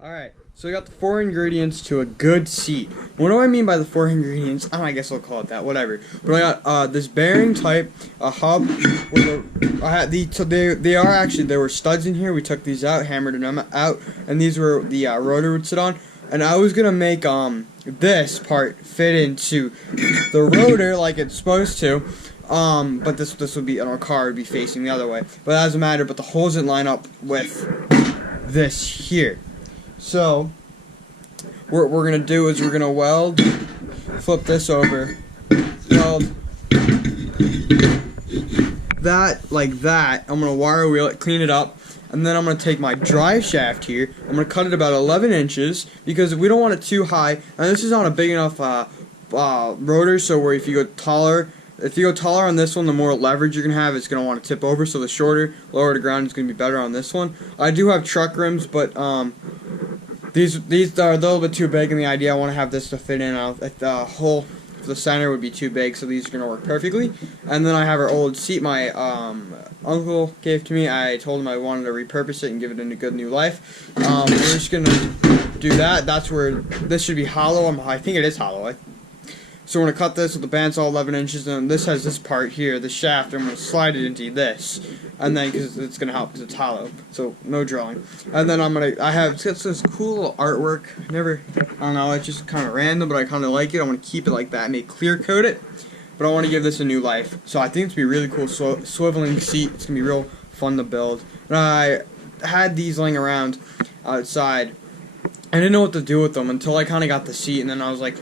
Alright, so we got the 4 ingredients to a good seat. What do I mean by the 4 ingredients? I guess I'll call it that, whatever. But I got this bearing type, a hub, I had there were studs in here. We took these out, hammered them out, and these were the rotor would sit on. And I was gonna make this part fit into the rotor like it's supposed to. But this would be on our car would be facing the other way. But that doesn't matter. But the holes didn't line up with this here. So what we're gonna do is we're gonna weld, flip this over, weld that like that. I'm gonna wire wheel it, clean it up, and then I'm gonna take my drive shaft here. I'm gonna cut it about 11 inches because we don't want it too high. And this is not a big enough rotor, so where if you go taller on this one, the more leverage you're going to have, it's going to want to tip over. So the shorter, lower to ground is going to be better on this one. I do have truck rims, but these are a little bit too big, and the idea I want to have this to fit in. The hole for the center would be too big, so these are going to work perfectly. And then I have our old seat my uncle gave to me. I told him I wanted to repurpose it and give it a good new life. We're just going to do that. That's where this should be hollow. I think it is hollow. So we're going to cut this with the bandsaw 11 inches, and this has this part here, the shaft. I'm going to slide it into this, and then, because it's going to help, because it's hollow, so no drawing. And then it's got this cool little artwork. I don't know, it's just kind of random, but I kind of like it. I want to keep it like that, maybe clear coat it, but I want to give this a new life. So I think it's going to be a really cool swiveling seat. It's going to be real fun to build. And I had these laying around outside. I didn't know what to do with them until I kind of got the seat, and then I was like,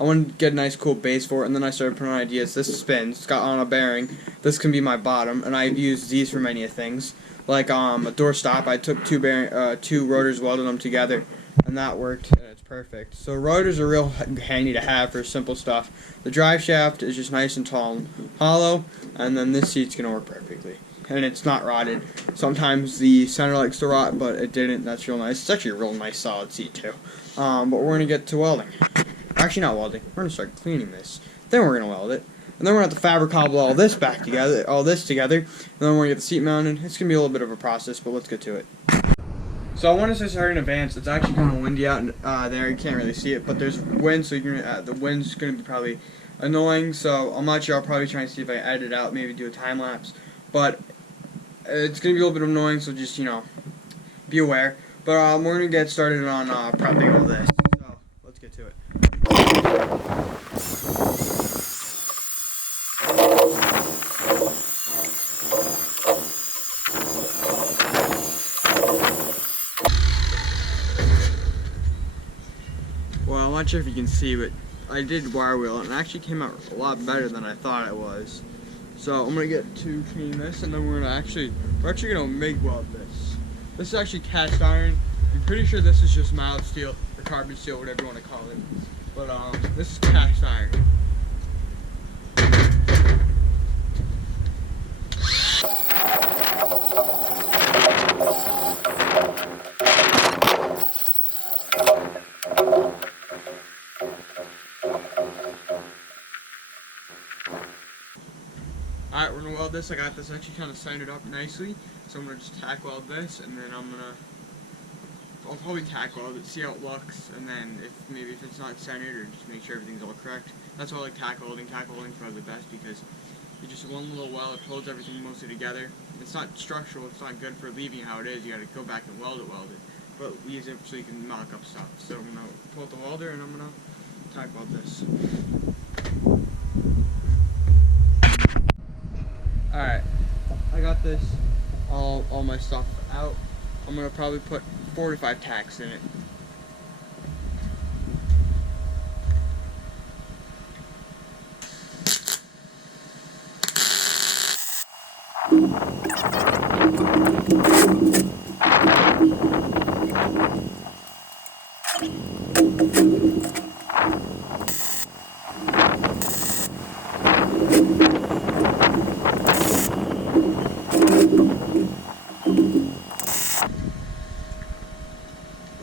I want to get a nice cool base for it, and then I started putting on ideas. This spins, it's got on a bearing, this can be my bottom, and I've used these for many things. Like a door stop, I took two rotors, welded them together, and that worked, and it's perfect. So rotors are real handy to have for simple stuff. The drive shaft is just nice and tall and hollow, and then this seat's going to work perfectly. And it's not rotted. Sometimes the center likes to rot, but it didn't. That's real nice. It's actually a real nice solid seat too. But we're going to get to welding. Actually, not welding. We're going to start cleaning this. Then we're going to weld it. And then we're going to have to fabric cobble all this together. And then we're going to get the seat mounted. It's going to be a little bit of a process, but let's get to it. So I want to start in advance. It's actually kind of windy out there. You can't really see it, but there's wind, so the wind's going to be probably annoying. So I'm not sure. I'll probably try and see if I edit it out, maybe do a time lapse. But it's going to be a little bit annoying, so just, be aware. But we're going to get started on prepping all this. So let's get to it. Well, I'm not sure if you can see, but I did wire wheel it, and it actually came out a lot better than I thought it was. So I'm gonna get to clean this, and then we're actually gonna MIG weld this. This is actually cast iron. I'm pretty sure this is just mild steel or carbon steel, whatever you want to call it. But this is cast iron. Alright, we're going to weld this. I got this actually kind of centered up nicely. So I'm going to just tack weld this, and then I'll probably tack weld it, see how it looks, and then if it's not centered, or just make sure everything's all correct. That's why I like tack welding. Tack welding is probably the best because you just one little weld, it holds everything mostly together. It's not structural, it's not good for leaving how it is. You got to go back and weld it. But use it so you can mock up stuff. So I'm going to pull out the welder, and I'm going to tack weld this. Alright, I got this, all my stuff out. I'm going to probably put 4 to 5 tacks in it.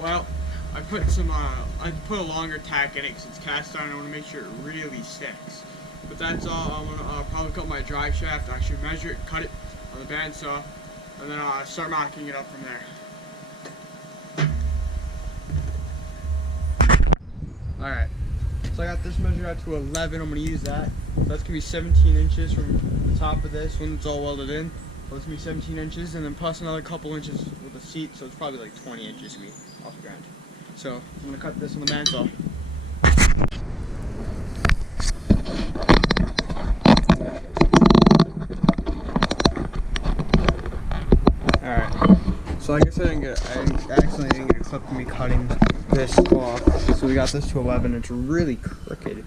Well, I put a longer tack in it because it's cast iron. I want to make sure it really sticks. But that's all. I'm going to probably cut my drive shaft, actually measure it, cut it on the bandsaw, and then start mocking it up from there. So I got this measured out to 11. I'm going to use that. So that's going to be 17 inches from the top of this when it's all welded in. So it's going to be 17 inches, and then plus another couple inches with the seat, so it's probably like 20 inches going to be off the ground. So I'm going to cut this on the bandsaw. Alright, so like I said, I accidentally didn't get a clip of me cutting this off. So we got this to 11. It's really crooked,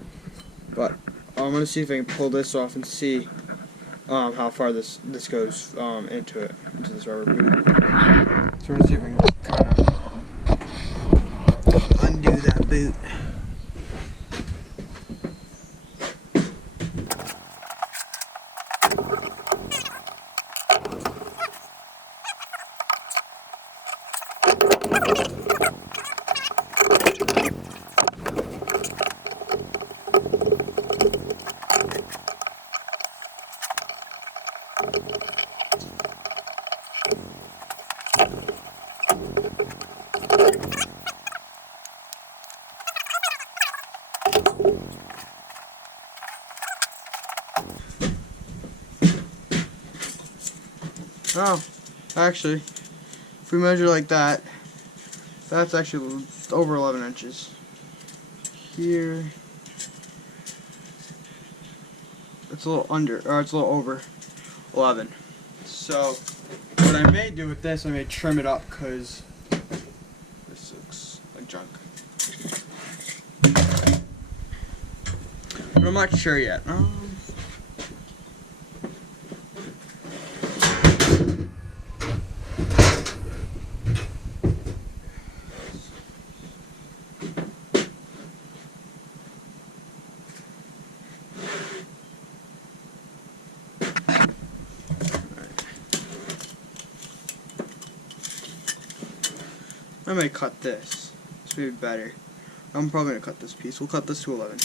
but I'm gonna see if I can pull this off and see how far this goes into this rubber boot. So we're gonna see if I can kind of undo that boot. Oh, actually, if we measure like that, that's actually over 11 inches. Here, it's a little under, or it's a little over 11. So, what I may do with this, I may trim it up because this looks like junk. But I'm not sure yet. I may cut this. This may be better. I'm probably gonna cut this piece. We'll cut this to 11.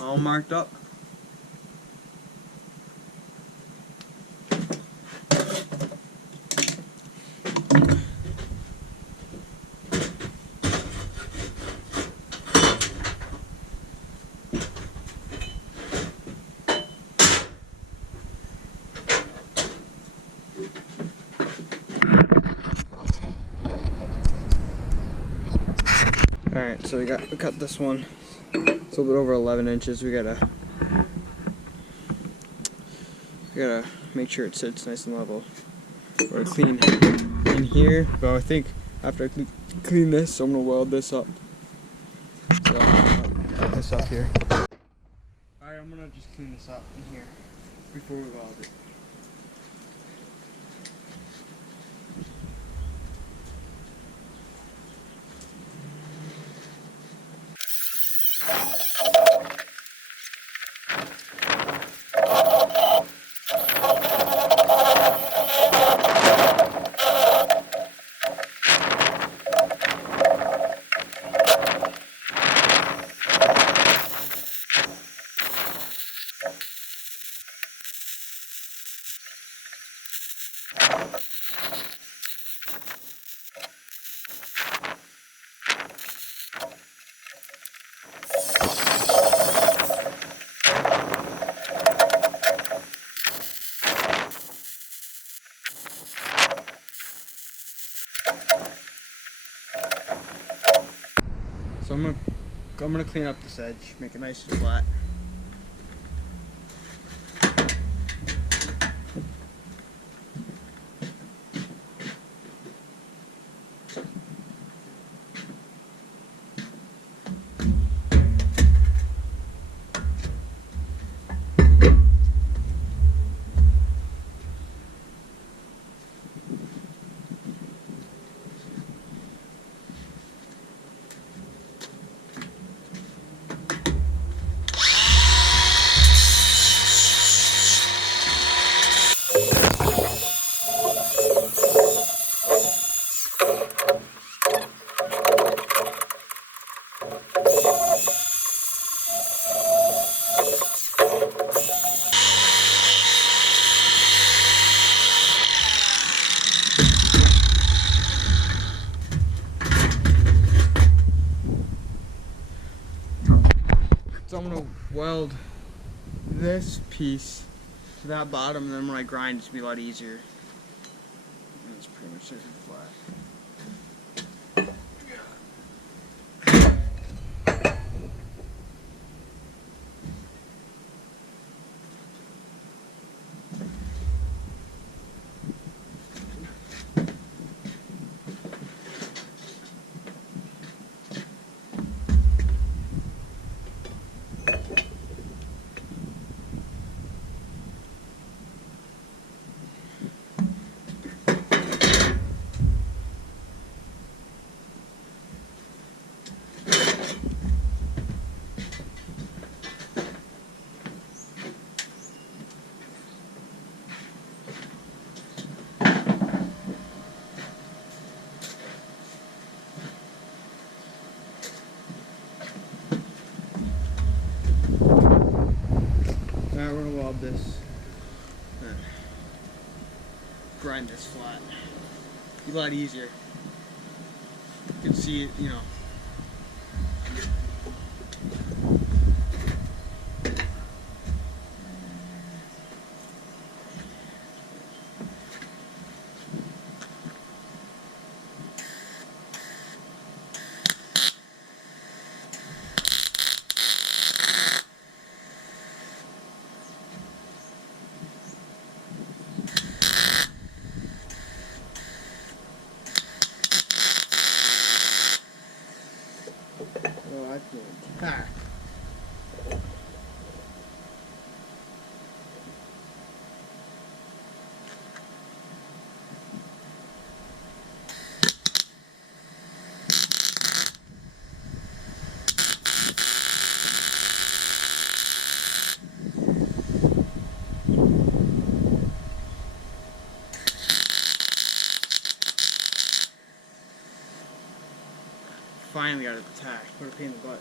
All marked up. Alright, so we cut this one. It's a little bit over 11 inches. We gotta make sure it sits nice and level. We're clean in here, but I think after I clean this, I'm gonna weld this up. So cut this up here. Alright, I'm gonna just clean this up in here before we weld it. So I'm gonna clean up this edge, make it nice and flat. So I'm gonna weld this piece to that bottom, and then when I grind, it's gonna be a lot easier. And it's pretty much nice and flat. Now we're gonna weld this, grind this flat. Be a lot easier. You can see it, you know. Oh, I feel attacked. Finally got it attacked. What a pain in the butt.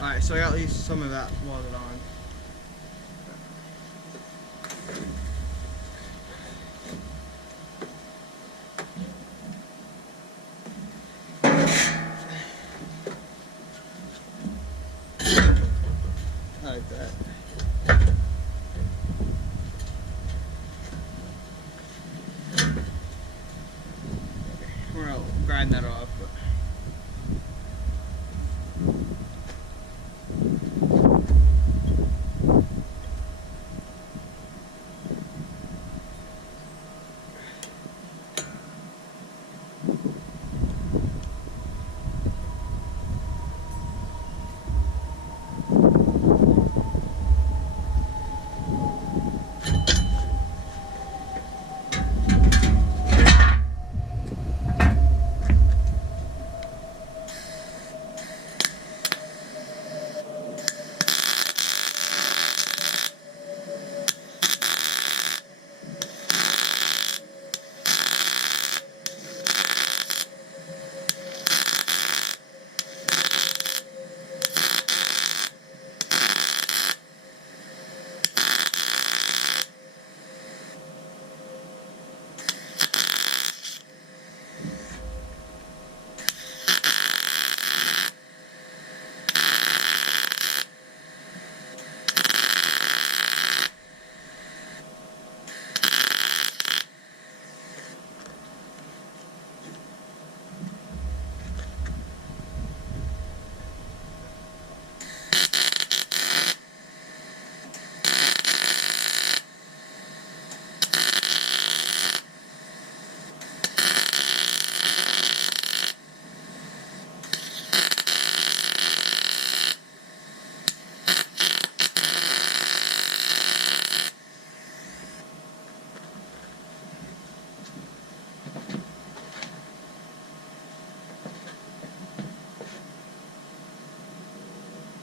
Alright, so I got at least some of that welded on. Like that. We're gonna grind that off.